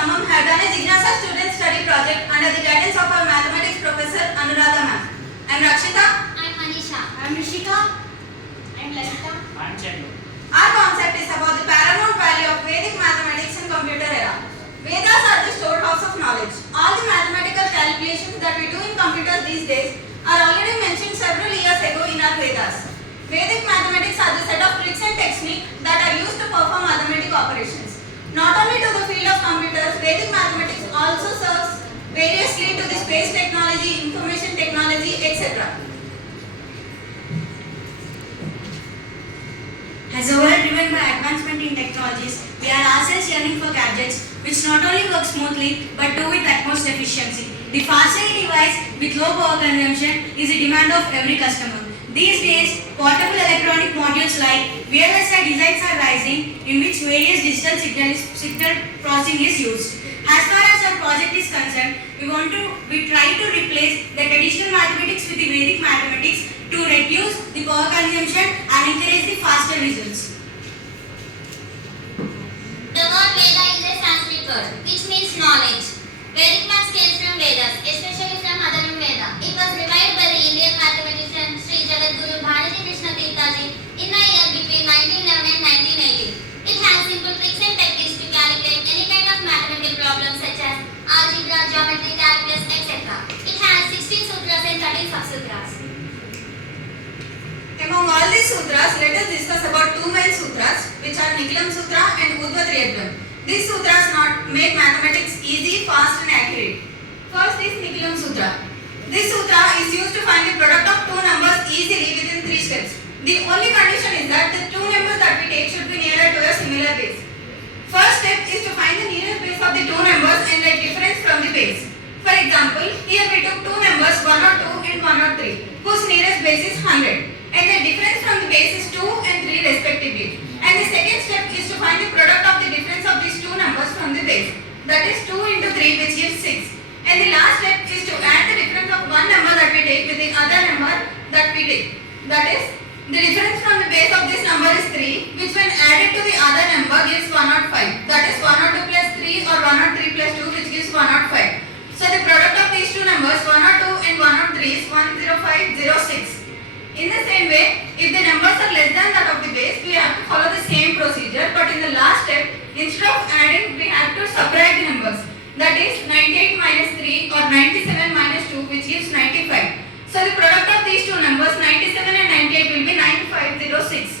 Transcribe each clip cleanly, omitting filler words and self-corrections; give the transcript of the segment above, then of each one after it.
Khammam have done a Jignasa student study project under the guidance of our mathematics professor Anuradha ma'am. I am Rakshita. I am Manisha. I am Rishika. I am Lalita. I am Chandu. Our concept is about the paramount value of Vedic mathematics and computer era. Vedas are the storehouse of knowledge. All the mathematical calculations that we do in computers these days are already mentioned several years ago in our Vedas. Vedic mathematics are the set of tricks and techniques that are used to perform arithmetic operations. Not only to the field of computers, Vedic mathematics also serves variously to the space technology, information technology, etc. As a world driven by advancement in technologies, we are ourselves yearning for gadgets which not only work smoothly but do with utmost efficiency. The fast-selling device with low power consumption is a demand of every customer. These days, portable electronic modules like VLSI designs are rising, in which various digital signal processing is used. As far as our project is concerned, we try to replace the traditional mathematics with the Vedic mathematics to reduce the power consumption and encourage the faster results. The word Veda is a Sanskrit word which means knowledge. Vedic maths came from Vedas, especially from Atharva Veda. It was revived by the Indian mathematician Sri Jagadguru Bharati Krishna Tirthaji in the year between 1911 and 1980. It has simple tricks and techniques to calculate any kind of mathematical problems such as algebra, geometry, calculus, etc. It has 16 sutras and 13 subsutras. Among all these sutras, let us discuss about two main sutras, which are Niklam Sutra and Urdhva Triyatvam. These sutras make mathematics easy, fast and accurate. First is Niklam Sutra. This sutra is used to find the product of two numbers easily within 3 steps. The only condition is that the two numbers that we take should be nearer to a similar base. First step is to find the nearest base of the two numbers and the difference from the base. For example, here we took two numbers 102 and 103, whose nearest base is 100. And the difference from the base is 2 and 3 respectively. And the second step is to find the product of the difference of these two numbers from the base. That is 2 into 3, which gives 6. And the last step is to add the difference of one number that we take with the other number that we take. That is, the difference from the base of this number is 3, which when added to the other number gives 105. That is 102 plus 3 or 103 plus 2, which gives 105. So the product of these two numbers 102 and 103 is 10506. In the same way, if the numbers are less than that of the base, we have to follow the same procedure, but in the last step, instead of adding, we have to subtract the numbers. That is 98 minus 3 or 97 minus 2, which gives 95. So the product of these two numbers 97 and 98 will be 9506.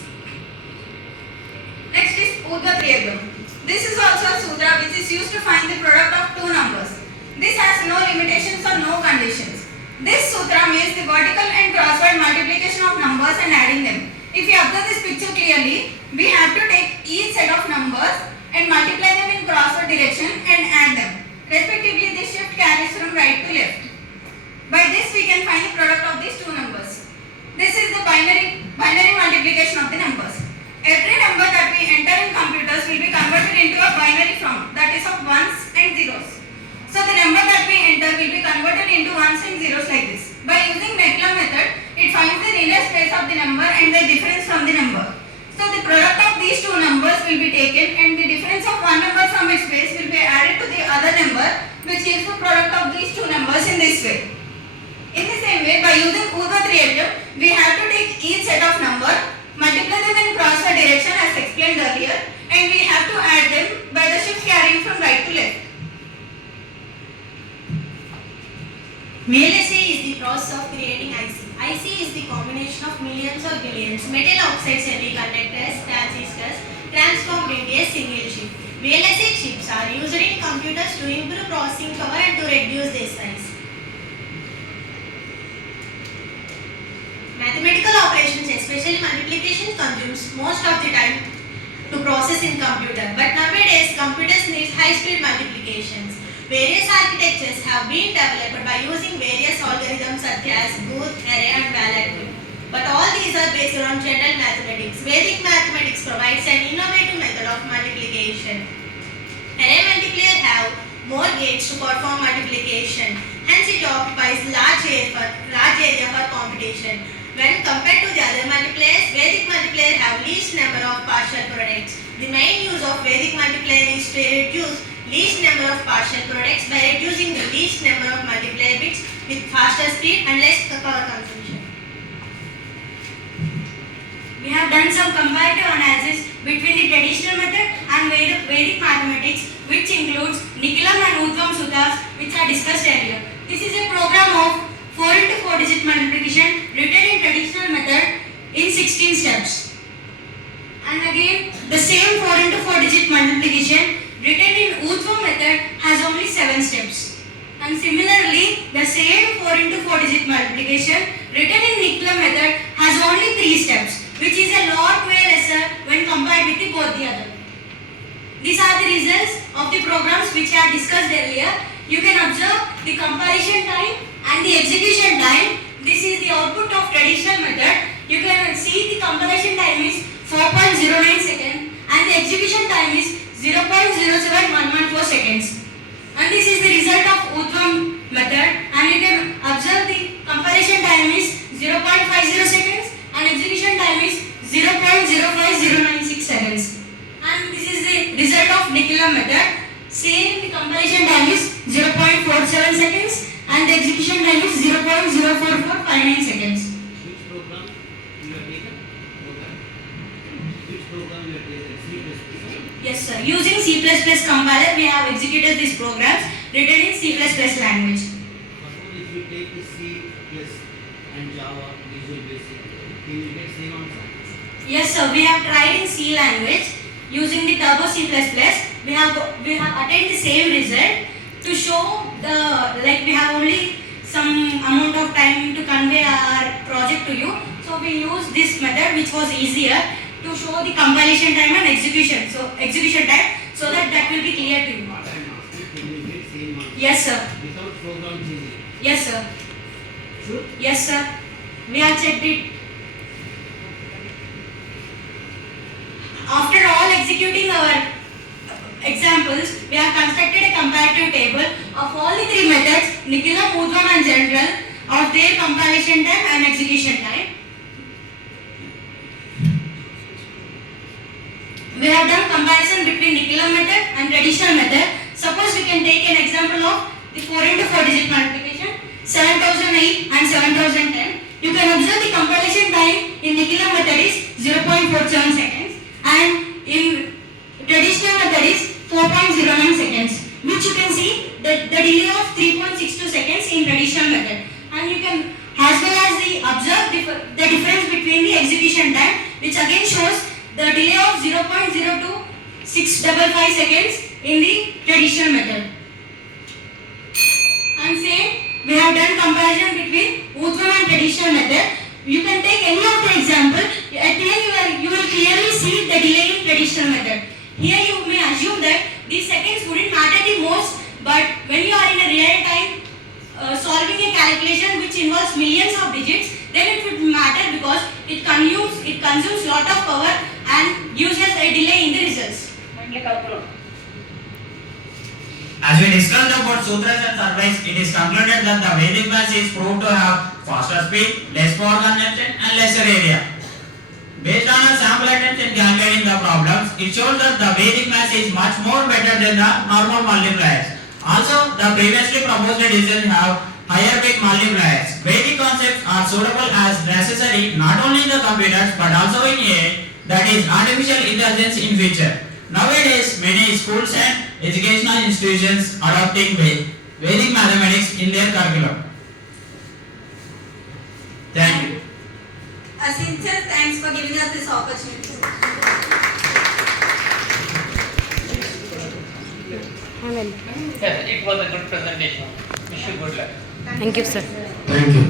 Next is Urdhva Triyatvam. This is also a sutra which is used to find the product of two numbers. This has no limitations or no conditions. This sutra means the vertical and crosswise multiplication of numbers and adding them. If you observe this picture clearly, we have to take each set of numbers and multiply them in crosswise direction and add them. Respectively, this shift carries from right to left. By this, we can find the product of these two numbers. This is the binary multiplication of the numbers. Every number that we enter in computers will be converted into a binary form, that is of ones and zeros. So the number that we enter will be converted into ones and zeros like this. By using Niklam method, it finds the nearest base of the number and the difference from the number. So the product of these two numbers will be taken and the difference of one number from its base will be added to the other number, which gives the product of these two numbers in this way. In the same way, by using Urdhva Triyatvam, we have to take each set of number, multiply them in crosswise direction as explained earlier, and we have to add them by the shift carrying from right to left. VLSI is the process of creating IC. IC is the combination of millions or billions metal oxide semiconductors, transistors, transformed into a single chip. VLSI chips are used in computers to improve processing power and to reduce their size. Mathematical operations, especially multiplication, consumes most of the time to process in computer. But nowadays, computers need high-speed multiplications. Various architectures have been developed by using various algorithms such as Booth, Array and Wallet. But all these are based on general mathematics. Vedic mathematics provides an innovative method of multiplication. Array multiplier have more gates to perform multiplication. Hence it occupies large area for computation. When compared to the other multipliers, Vedic multiplier have least number of partial products. The main use of Vedic multiplier is to reduce least number of partial products by reducing the least number of multiplier bits with faster speed and less power consumption. We have done some comparative analysis between the traditional method and Vedic mathematics, which includes Nikilam and Udvam sutras, which are discussed earlier. This is a program of 4 into 4 digit multiplication written in traditional method in 16 steps. And again, the same 4 into 4 digit multiplication written in Udvam method has only 7 steps. And similarly, the same 4 into 4 digit multiplication written in Nikilam method has only 3 steps, which is a lot way lesser when compared with both the other. These are the results of the programs which I discussed earlier. You can observe the compilation time and the execution time. This is the output of traditional method. You can see the compilation time is 4.09 seconds and the execution time is 0.07114 seconds. And this is the result of Udvam method, and you can observe the compilation time is 0.50 seconds and execution time is 0.05096 seconds. And this is the result of Nikilam method. Same, the compilation time is 0.47 seconds and the execution time is 0.04459 seconds. Which program you have taken? Which program you have taken? C++? Yes sir, using C++ compiler we have executed these programs written in C++ language. Suppose if you take the C and Java, Visual Basic, you will get same answer. Yes sir, we have tried in C language using the Turbo C++. We have attained the same result. To show we have only some amount of time to convey our project to you. So we use this method which was easier to show the compilation time and execution time so that will be clear to you. What I am asking, can you get same answer? Yes sir. Without program changing? Yes sir. Sure? Yes sir. We have checked it. After all executing our examples, we have constructed a comparative table of all the 3 methods, Nikilam, Udvam and General, of their compilation time and execution time. We have done comparison between Nikilam method and traditional method. Suppose we can take an example of the 4 into 4 digit multiplication, 7008 and 7010. You can observe the compilation time in Nikilam method is 0.47 seconds and in traditional method is 4.09 seconds, which you can see the delay of 3.62 seconds in traditional method. And you can as well as observe the difference between the execution time, which again shows the delay of 0.02655 seconds in the traditional method. And same, we have done comparison between Udvam and traditional method. You can take any of the example. At the end you will clearly see the delay in traditional method. Here you may assume that these seconds wouldn't matter the most, but when you are in a real time solving a calculation which involves millions of digits, then it would matter because it consumes lot of power and gives us a delay in the results. As we discussed about sutras and surveys, it is concluded that the Vedic math is proved to have faster speed, less power consumption and lesser area. Based on our sample attempts in calculating the problems, it shows that the Vedic math is much more better than the normal multipliers. Also, the previously proposed decisions have higher big multipliers. Vedic concepts are suitable as necessary not only in the computers but also in AI, that is artificial intelligence in future. Nowadays, many schools and educational institutions are adopting Vedic mathematics in their curriculum. Thank you. A sincere thanks for giving us this opportunity. Yes, it was a good presentation. Wish you good luck. Thank you, sir. Thank you.